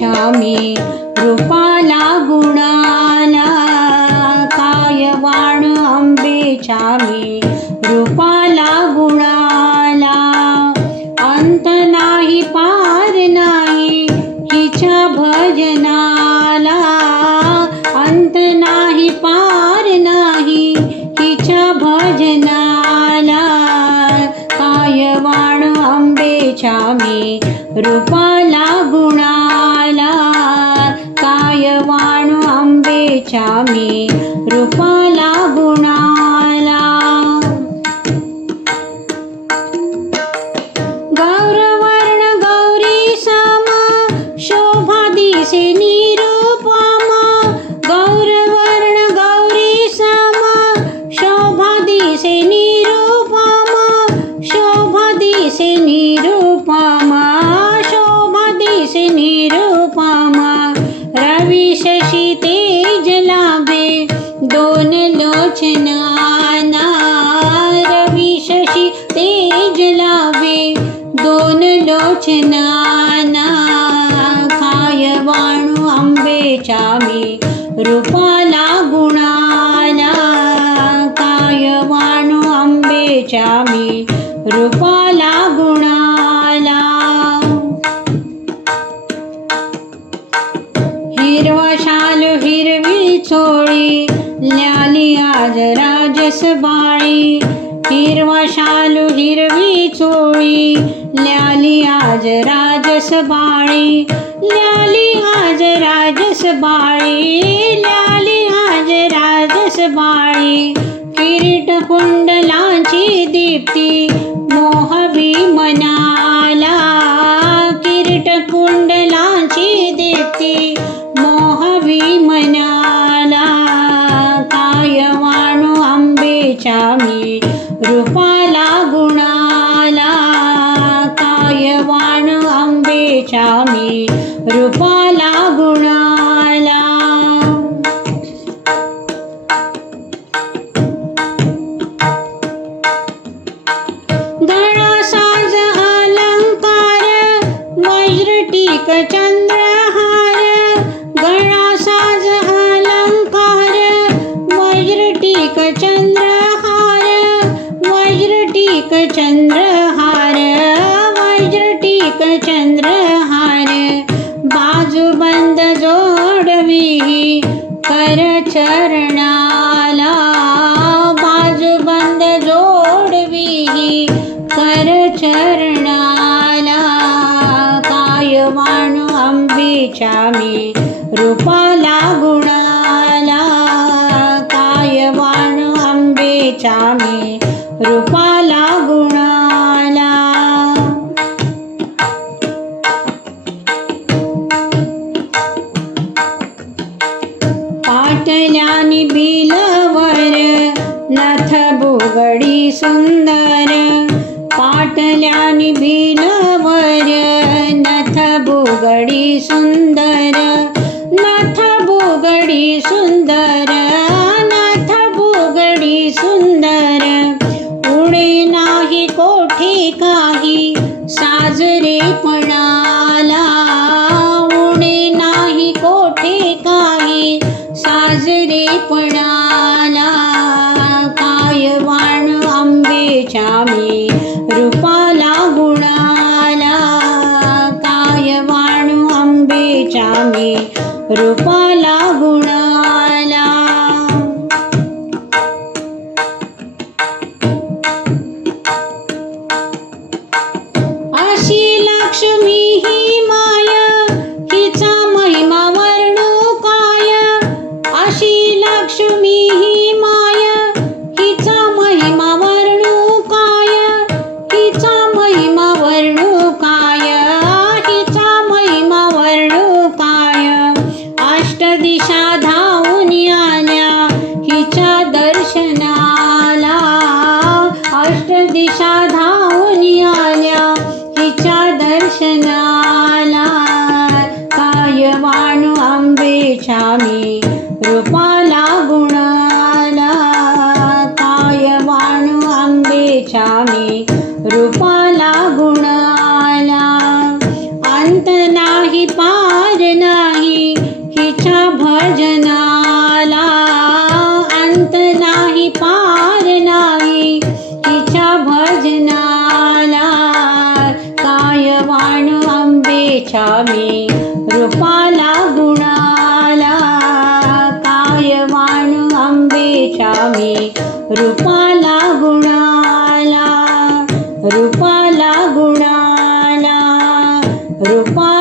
छामी रूपाला गुणाला काय वाण आंबे छामी रूपाला गुणाला. अंत नाही पार नाही हिच्या भजनाला. अंत नाही पार नाही हिच्या भजनाला. काय वाण आंबे छामी रूपाला गुणा आंबे छामी रूपाला गुणाला. गौरवर्ण गौरी सामा शोभा दिसे निरूपमा. गौरवर्ण गौरी सामा शोभा दिसे निरूपमा. शोभा दिसे निरूपमा शोभा दिसे निरुपमा लोचनाना रवी शशी तेज लावे दोन लोचनाना काय वाणू आंबेच्या मी रूपाला गुणाला काय वाणू आंबेच्या मी रूपाला गुणाला. हिरवा शाल हिरवी चोळी ल्या आज राजस बाळी हिरवा शालू हिरवी चोळी. ल्याली आज राजस बाळी ल्याली आज राजस बाळी ल्याली आज राजस बाळी किरीट कुंडलाची दीप्ती. आंबेच्या मी रूपाला गुणाला काय वाणू आंबेच्या मी रूपाला गुणाला. गळा साज अलंकार बाजूबंद जोडवी कर चरणाला बाजूबंद जोडवी कर चरणाला काय वाणू आंबेच्या मी रूपाला गुणाला काय वाणू आंबेच्या मी रूपाला गुणाला पाटल्यानी बिलवर नथ बुगडी सुंदर. पाटल्यानी बिलवर नथ बुगडी सुंदर. नथ बुगडी सुंदर नथ बुगडी सुंदर. उडे नाही कोठी काही साजरे पणाला काय वाण आंबेच्या मी? रूपाला गुणाला काय वाण आंबेच्या मी? रूपाला गुणा दिशा धावून आल्या. हिच्या दर्शनाला अष्ट दिशा धावून आल्या. हिच्या दर्शनाला काय वाणू आंबेच्या मी रूपाला गुणाला. काय वाणू आंबेच्या मी रूपा आंबेच्या मी रूपाला गुणाला काय वाण आंबेच्या मी रूपाला गुणाला रूपाला गुणाला रूपा